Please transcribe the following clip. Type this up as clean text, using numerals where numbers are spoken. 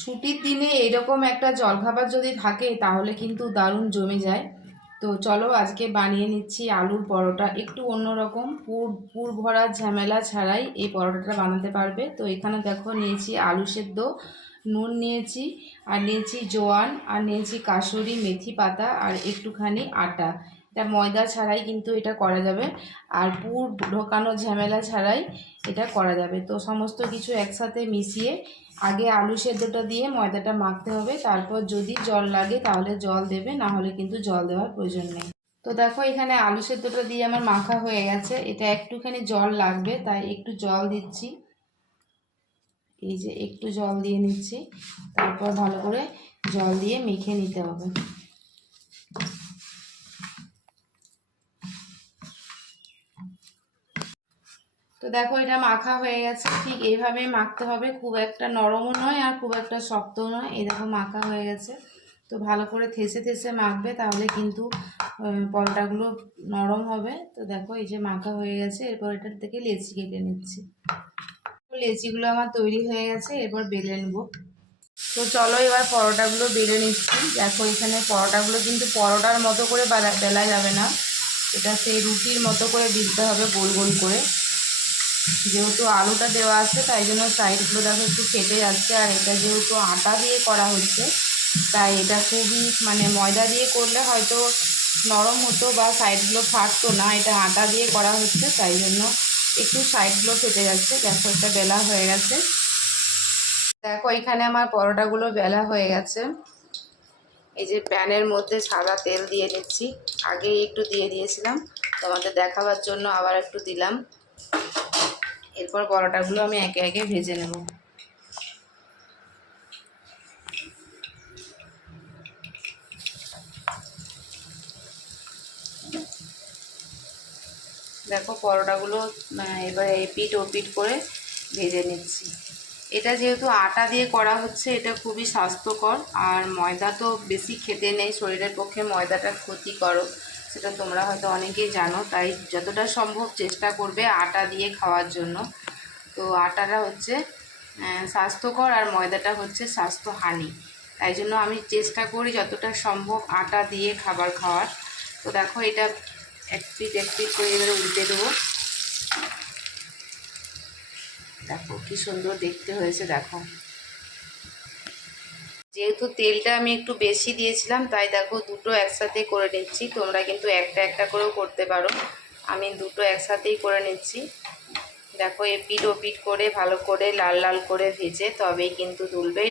ছুটির দিনে এরকম একটা জলখাবার যদি থাকে তাহলে কিন্তু দারুণ জমে যায়। তো চলো আজকে বানিয়ে নিচ্ছি আলুর পরোটা। একটু অন্যরকম, পুর ভরা ঝামেলা ছাড়াই এই পরোটাটা বানাতে পারবে। তো এখানে দেখো নিয়েছি আলু সেদ্ধ, নুন নিয়েছি, আর নিয়েছি জোয়ান, আর নিয়েছি কাসুরি মেথি পাতা, আর একটুখানি আটা। এটা ময়দা ছাড়াই কিন্তু এটা করা যাবে, আর পুর ঢোকানো ঝামেলা ছাড়াই এটা করা যাবে। তো সমস্ত কিছু একসাথে মিশিয়ে আগে আলু সেদ্ধটা দিয়ে ময়দাটা মাখতে হবে, তারপর যদি জল লাগে তাহলে জল দেবে, না হলে কিন্তু জল দেওয়ার প্রয়োজন নেই। তো দেখো এখানে আলু সেদ্ধটা দিয়ে আমার মাখা হয়ে গেছে। এটা একটুখানি জল লাগবে, তাই একটু জল দিচ্ছি। এই যে একটু জল দিয়ে নিচ্ছি, তারপর ভালো করে জল দিয়ে মেখে নিতে হবে। তো দেখো এটা মাখা হয়ে গেছে, ঠিক এইভাবেই মাখতে হবে, খুব একটা নরমও নয় আর খুব একটা শক্তও নয়। এই দেখো মাখা হয়ে গেছে। তো ভালো করে থেসে থেসে মাখবে, তাহলে কিন্তু পরোটাগুলো নরম হবে। তো দেখো এই যে মাখা হয়ে গেছে, এরপর এটার থেকে লেচি কেটে নিচ্ছি। লেচিগুলো আমার তৈরি হয়ে গেছে, এরপর বেলে নেবো। তো চলো এবার পরোটাগুলো বেলে নিচ্ছি। দেখো এখানে পরোটাগুলো কিন্তু পরোটার মতো করে বেলা যাবে না, এটা সেই রুটির মতো করে বেলতে হবে, গোল গোল করে। যেহেতু আলুটা দেওয়া আছে তাই জন্য সাইডগুলো দেখো একটু কেটে যাচ্ছে, আর এটা যেহেতু আটা দিয়ে করা হচ্ছে তাই এটা খুবই ময়দা দিয়ে করলে হয়তো নরম হতো বা সাইডগুলো ফাটতো না, এটা আটা দিয়ে করা হচ্ছে তাই জন্য একটু সাইডগুলো ফেটে যাচ্ছে। দেখো এটা বেলা হয়ে গেছে। দেখো এখানে আমার পরোটাগুলো বেলা হয়ে গেছে। এই যে প্যানের মধ্যে সাদা তেল দিয়ে নিচ্ছি, আগেই একটু দিয়ে দিয়েছিলাম, তোমাদের দেখাবার জন্য আবার একটু দিলাম। এরপর পরোটাগুলো আমি একে একে ভেজে নেব। দেখো পরোটাগুলো এবার এপিট ওপিট করে ভেজে নিচ্ছি। এটা যেহেতু আটা দিয়ে করা হচ্ছে এটা খুবই স্বাস্থ্যকর, আর ময়দা তো বেশি খেতে নেই, শরীরের পক্ষে ময়দাটা ক্ষতিকারক, সেটা তোমরা হয়তো অনেকেই জানো। তাই যতটা সম্ভব চেষ্টা করবে আটা দিয়ে খাওয়ার জন্য। তো আটাটা হচ্ছে স্বাস্থ্যকর আর ময়দাটা হচ্ছে স্বাস্থ্যহানি, তাই জন্য আমি চেষ্টা করি যতটা সম্ভব আটা দিয়ে খাবার খাওয়ার। তো দেখো এটা এক পিট করে এবারে উল্টে দেবো। দেখো কি সুন্দর দেখতে হয়েছে। দেখো যেহেতু তেলটা আমি একটু বেশি দিয়েছিলাম তাই দেখো দুটো একসাথে করে নিচ্ছি, তোমরা কিন্তু একটা একটা করেও করতে পারো, আমি দুটো একসাথেই করে নিচ্ছি। দেখো এপিট ওপিট করে ভালো করে লাল লাল করে ভেজে তবেই কিন্তু তুলবে।